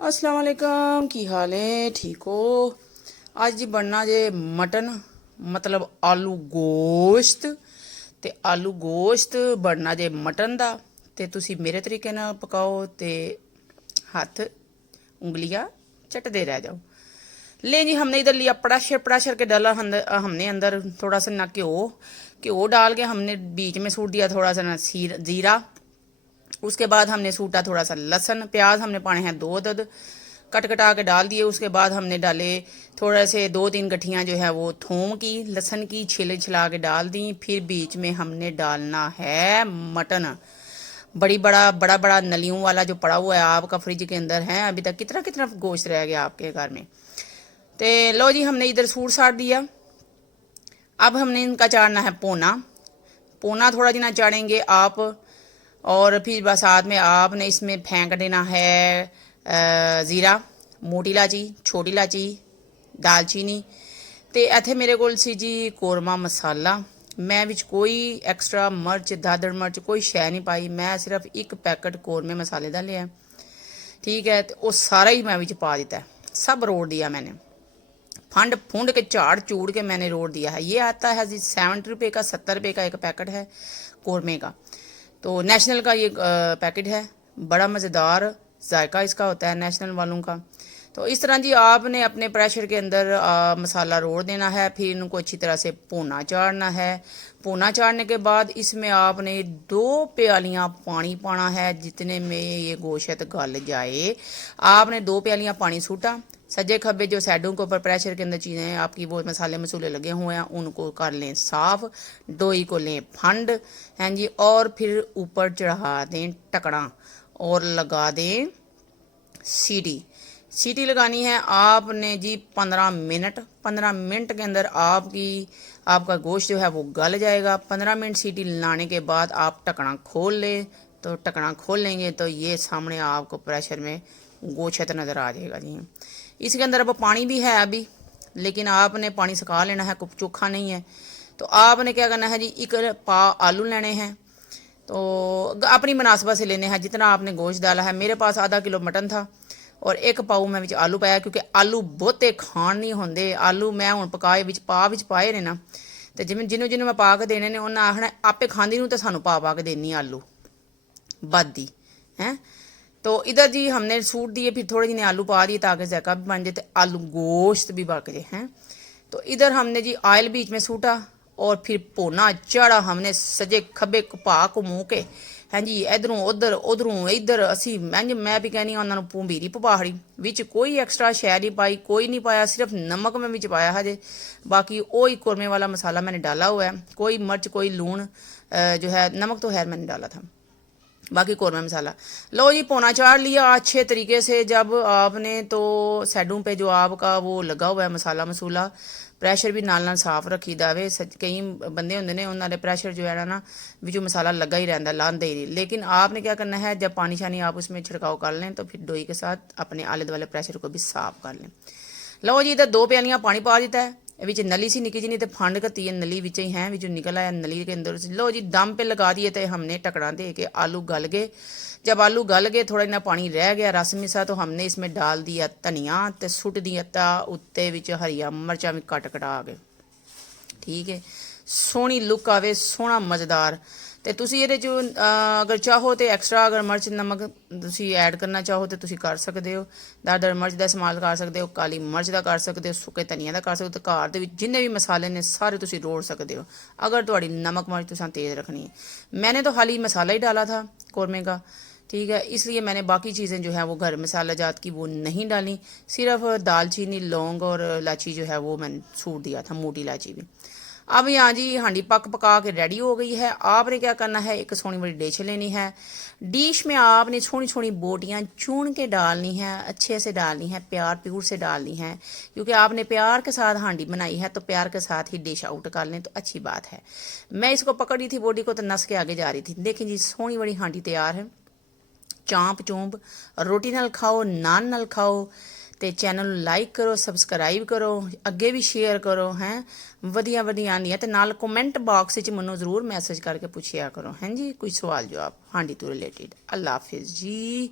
अस्सलाम वालेकुम, की हाल है? ठीक हो? ਅੱਜ ਜੀ ਬਣਨਾ ਜੇ ਮਟਨ ਮਤਲਬ ਆਲੂ ਗੋਸ਼ਤ ਤੇ ਆਲੂ ਗੋਸ਼ਤ ਬਣਨਾ ਜੇ ਮਟਨ ਦਾ ਤੇ ਤੁਸੀਂ ਮੇਰੇ ਤਰੀਕੇ ਨਾਲ ਪਕਾਓ ਤੇ ਹੱਥ ਉਂਗਲੀਆਂ चटते रह जाओ। ले जी हमने इधर लिया प्रेशर प्रेशर के डाला हमने अंदर थोड़ा सा ना घ्यो डाल के हमने बीच में सूट दिया थोड़ा सा ना जीरा। उसके बाद हमने सूटा थोड़ा सा लहसुन प्याज हमने पाने हैं 2 अदद कट कटा के डाल दिए। उसके बाद हमने डाले थोड़े से 2-3 गठियाँ जो है वो थूम की लहसुन की छिला के डाल दी। फिर बीच में हमने डालना है मटन बड़ा नलियों वाला जो पड़ा हुआ है आपका फ्रिज के अंदर है। अभी तक कितना कितना गोश्त रह गया आपके घर में। तो लो जी हमने इधर सूट साट दिया। अब हमने इनका चाड़ना है पोना थोड़ा जिना चाड़ेंगे आप। और फिर बस साथ में आपने इसमें फेंक देना है ज़ीरा, मोटी इलायची, छोटी इलायची, दालचीनी। तो इत्थे मेरे को सी जी कौरमा मसाला। मैं विच कोई एक्सट्रा मिर्च दादड़ मिर्च कोई शै नहीं पाई। मैं सिर्फ एक पैकेट कौरमे मसाले का लिया, ठीक है। तो वो सारा ही मैं विच पा दिता है, सब रोड़ दिया मैंने, फंड फूंड के झाड़ चूड़ के मैंने रोड़ दिया है। ये आता है जी 70 रुपये का 70 रुपये का एक पैकेट है कौरमे का। तो नेशनल का ये पैकेट है, बड़ा मज़ेदार जायका इसका होता है नेशनल वालों का। तो इस तरह जी आपने अपने प्रेशर के अंदर मसाला रोड़ देना है। फिर इनको अच्छी तरह से भुना चाड़ना है। भुना चाड़ने के बाद इसमें आपने 2 प्यालियाँ पानी पाना है। जितने में ये गोश्त गल जाए आपने 2 प्यालियाँ पानी सूटा। सज्जे खब्बे जो साइडों के ऊपर प्रेशर के अंदर चीज़ें आपकी वो मसाले मसूले लगे हुए हैं उनको कर लें साफ़। डोई को लें फंड हैं जी। और फिर ऊपर चढ़ा दें टकड़ा और लगा दें सीटी लगानी है आपने जी 15 मिनट। 15 मिनट के अंदर आपका गोश्त जो है वो गल जाएगा। 15 मिनट सीटी लाने के बाद आप ढक्कना खोल लें। तो ढक्कना खोल लेंगे तो ये सामने आपको प्रेशर में गोश्त नज़र आ जाएगा जी। इसके अंदर अब पानी भी है अभी, लेकिन आपने पानी सुखा लेना है, कुछ चोखा नहीं है। तो आपने क्या करना है जी, एक पा आलू लेने हैं। तो अपनी मुनासबत से लेने हैं जितना आपने गोश्त डाला है। मेरे पास आधा किलो मटन था और 1 पाऊ मैं विच आलू पाया, क्योंकि आलू बहुते खाण नहीं होंदे। आलू मैं हुण पकाए विच पाए ने ना, तो जिन्हों मैं पा के देने ने उन्हें आखना आपे खांदी नूं तो सानू पा के देनी आलू बददी हैं। तो इधर जी हमने सूट दिए, फिर थोड़े जिन्हें आलू पा दिए ताकि जायका भी बन जाए तो आलू गोश्त भी पक जाए हैं। तो इधर हमने जी ऑयल बीच में सूटा और फिर पोना चाड़ा हमने सजे खब्बे पा घूमू के हैं जी। इधरों उधरों इधर असी मैं भी कहनी उन्होंने भूंबीरी पहाड़ी विच कोई एक्सट्रा शै नहीं पाई, कोई नहीं पाया, सिर्फ नमक में विच पाया हजे। बाकी वही कौरमे वाला मसाला मैंने डाला हुआ है, कोई मिर्च कोई लून जो है, नमक तो खैर मैंने डाला था, बाकी कौरमा मसाला। लो जी पोना चाड़ लिया अच्छे तरीके से। जब आपने तो साइडों पे जो आपका वो लगा हुआ है मसाला मसूला, प्रेशर भी नाल साफ रखी दावे। कई बंदे होंगे ने उन्होंने प्रेशर जो है ना जो मसाला लगा ही रहता लांदे ही। लेकिन आपने क्या करना है, जब पानी शानी आप उसमें छिड़काव कर लें तो फिर डोई के साथ अपने आले दुआले प्रेशर को भी साफ कर लें। लो जी इधर 2 प्यालियाँ पानी पा दिता है। विच नली सी निकी जी, नहीं तो फंड कती है नली विच ही है, विच निकल आया नली के अंदर। लो जी दम पे लगा दिए तो हमने टकड़ा दे के आलू गल गए। जब आलू गल गए थोड़ा इतना पानी रह गया रस मिसा, तो हमने इसमें डाल दिया धनिया तो सुट दिया उत्ते विच हरिया मिर्चा भी कट कटा के, ठीक है। सोहनी लुक आवे, सोहना मज़ेदार। तो तुसी ये जो अगर चाहो तो एक्सट्रा अगर मिर्च नमक तुसी ऐड करना चाहो तो तुसी कर सकते हो। दादड़ मिर्च का इस्तेमाल कर सकते हो, काली मिर्च का कर सकते हो, सुके धनिया का कर सकते हो। तो घर के जिन्ने भी मसाले ने सारे तुसी रोड़ सकते हो अगर थोड़ी नमक मिर्च तुसा तेज़ रखनी है। मैंने तो खाली मसाला ही डाला था कौरमे का, ठीक है, इसलिए मैंने बाकी चीज़ें जो है वो घर मसाला जात की वो नहीं डाली। सिर्फ दालचीनी लौंग और इलायची जो है वो मैंने सूट दिया था, मोटी इलायची भी। अब यहाँ जी हांडी पका के रेडी हो गई है। आपने क्या करना है, एक सोनी बड़ी डिश लेनी है। डिश में आपने छोटी छोटी बोटियाँ चून के डालनी है, अच्छे से डालनी है, प्यार से डालनी है, क्योंकि आपने प्यार के साथ हांडी बनाई है तो प्यार के साथ ही डिश आउट कर लें तो अच्छी बात है। मैं इसको पकड़ रही थी बोटी को तो नस के आगे जा रही थी। देखें जी सोनी बड़ी हांडी तैयार है। चांप चूंप रोटी नाल खाओ, नान नाल खाओ। तो चैनल लाइक करो, सबसक्राइब करो, अगे भी शेयर करो हैं वधिया आंदियां। तो नाल कमेंट बॉक्स मैनू जरूर मैसेज करके पूछया करो हैं जी कोई सवाल जवाब हांडी तो रिलेटेड। अल्लाह हाफिज़ जी।